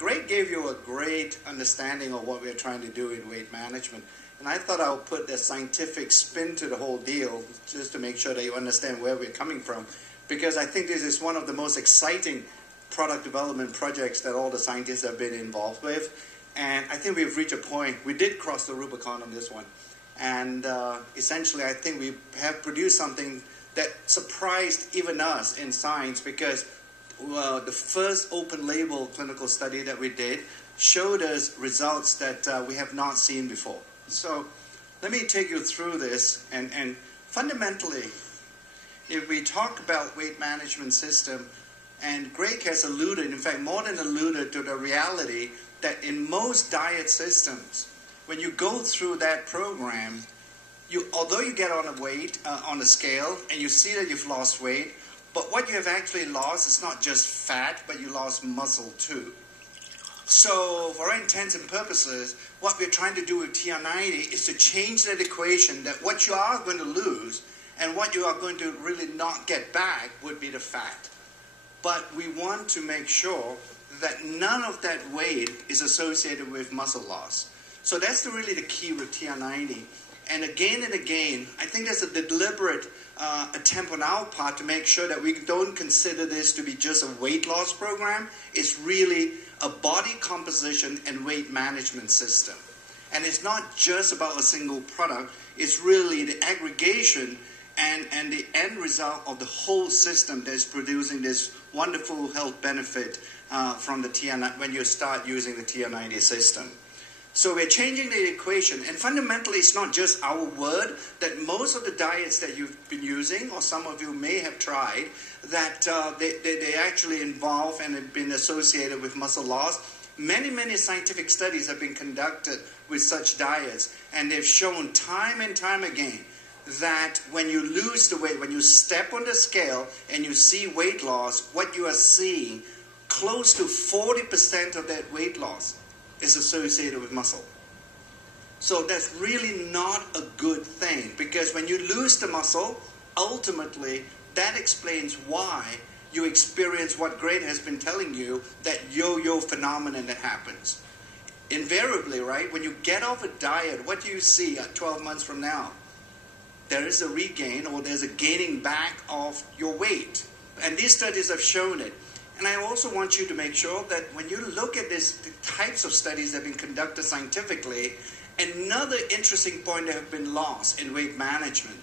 Greg gave you a great understanding of what we're trying to do in weight management. And I thought I would put a scientific spin to the whole deal just to make sure that you understand where we're coming from. Because I think this is one of the most exciting product development projects that all the scientists have been involved with. And I think we've reached a point. We did cross the Rubicon on this one. And essentially, I think we have produced something that surprised even us in science, because the first open-label clinical study that we did showed us results that we have not seen before. So let me take you through this. And fundamentally, if we talk about weight management system, and Greg has alluded, in fact, more than alluded to the reality that in most diet systems, when you go through that program, although you get on a weight, on a scale, and you see that you've lost weight, but what you have actually lost is not just fat, but you lost muscle too. So for our intents and purposes, what we're trying to do with TR90 is to change that equation, that what you are going to lose and what you are going to really not get back would be the fat. But we want to make sure that none of that weight is associated with muscle loss. So that's really the key with TR90. And again, I think there's a deliberate attempt on our part to make sure that we don't consider this to be just a weight loss program. It's really a body composition and weight management system. And it's not just about a single product. It's really the aggregation and the end result of the whole system that's producing this wonderful health benefit from the TR90 when you start using the TR90 system. So we're changing the equation, and fundamentally it's not just our word, that most of the diets that you've been using, or some of you may have tried, that they actually involve and have been associated with muscle loss. Many scientific studies have been conducted with such diets, and they've shown time and time again that when you lose the weight, when you step on the scale and you see weight loss, what you are seeing, close to 40% of that weight loss is associated with muscle. So that's really not a good thing, because when you lose the muscle, ultimately that explains why you experience what Greg has been telling you, that yo-yo phenomenon that happens. Invariably, right, when you get off a diet, what do you see at 12 months from now? There is a regain, or there's a gaining back of your weight. And these studies have shown it. And I also want you to make sure that when you look at the types of studies that have been conducted scientifically, another interesting point that have been lost in weight management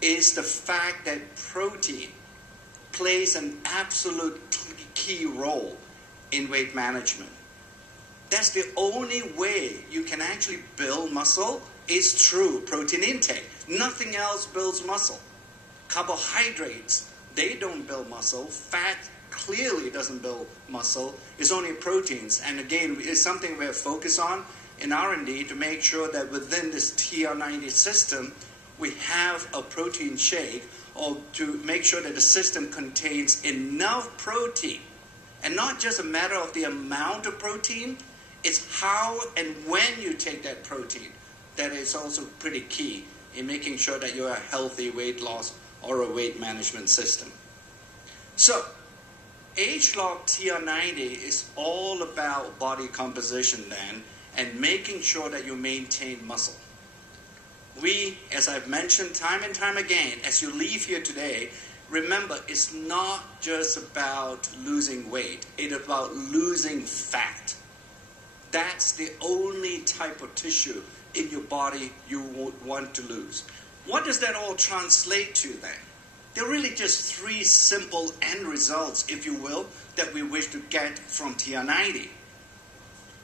is the fact that protein plays an absolute key role in weight management. That's the only way you can actually build muscle is through protein intake. Nothing else builds muscle. Carbohydrates, they don't build muscle. Fat clearly doesn't build muscle. It's only proteins. And again, it's something we're focused on in R&D to make sure that within this TR90 system, we have a protein shake, or to make sure that the system contains enough protein. And not just a matter of the amount of protein, it's how and when you take that protein that is also pretty key in making sure that you're a healthy weight loss or a weight management system. So, age-locked TR90 is all about body composition then, and making sure that you maintain muscle. We, as I've mentioned time and time again, as you leave here today, remember, it's not just about losing weight. It's about losing fat. That's the only type of tissue in your body you would want to lose. What does that all translate to then? There are really just three simple end results, if you will, that we wish to get from TR90.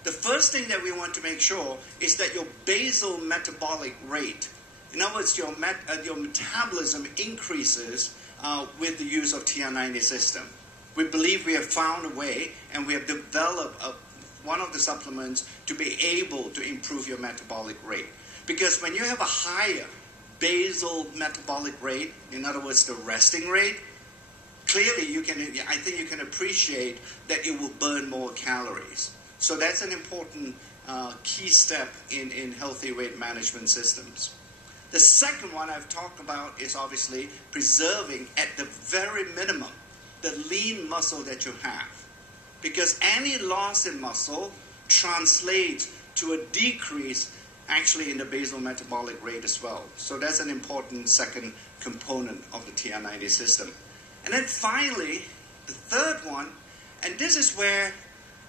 The first thing that we want to make sure is that your basal metabolic rate, in other words, your metabolism increases with the use of TR90 system. We believe we have found a way, and we have developed one of the supplements to be able to improve your metabolic rate. Because when you have a higher basal metabolic rate, in other words, the resting rate, clearly I think you can appreciate that it will burn more calories. So that's an important key step in healthy weight management systems. The second one I've talked about is obviously preserving, at the very minimum, the lean muscle that you have. because any loss in muscle translates to a decrease actually in the basal metabolic rate as well. So that's an important second component of the TR90 system. And then finally, the third one, and this is where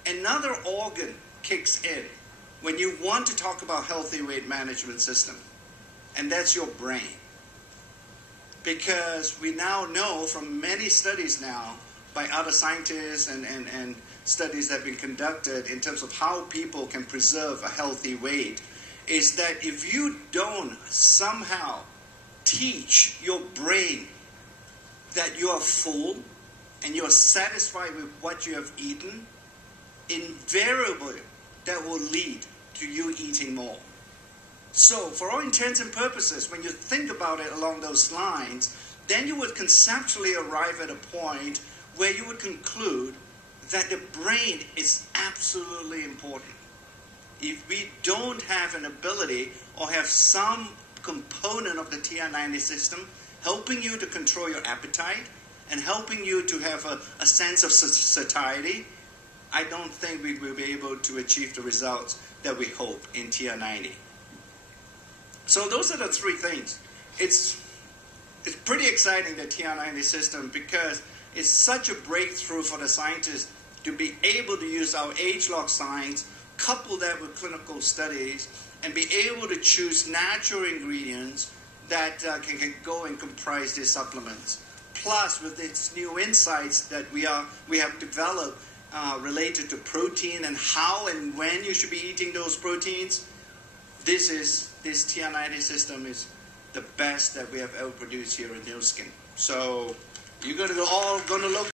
another organ kicks in when you want to talk about healthy weight management system, and that's your brain. Because we now know from many studies now by other scientists and studies that have been conducted in terms of how people can preserve a healthy weight, is that if you don't somehow teach your brain that you are full and you are satisfied with what you have eaten, invariably that will lead to you eating more. So for all intents and purposes, when you think about it along those lines, then you would conceptually arrive at a point where you would conclude that the brain is absolutely important. If we don't have an ability or have some component of the TR90 system helping you to control your appetite and helping you to have a sense of satiety, I don't think we will be able to achieve the results that we hope in TR90. So those are the three things. It's pretty exciting, the TR90 system, because it's such a breakthrough for the scientists to be able to use our age-log science, couple that with clinical studies, and be able to choose natural ingredients that can go and comprise these supplements. Plus, with its new insights that we have developed related to protein and how and when you should be eating those proteins, this TR90 system is the best that we have ever produced here in Nu Skin. So you're all going to look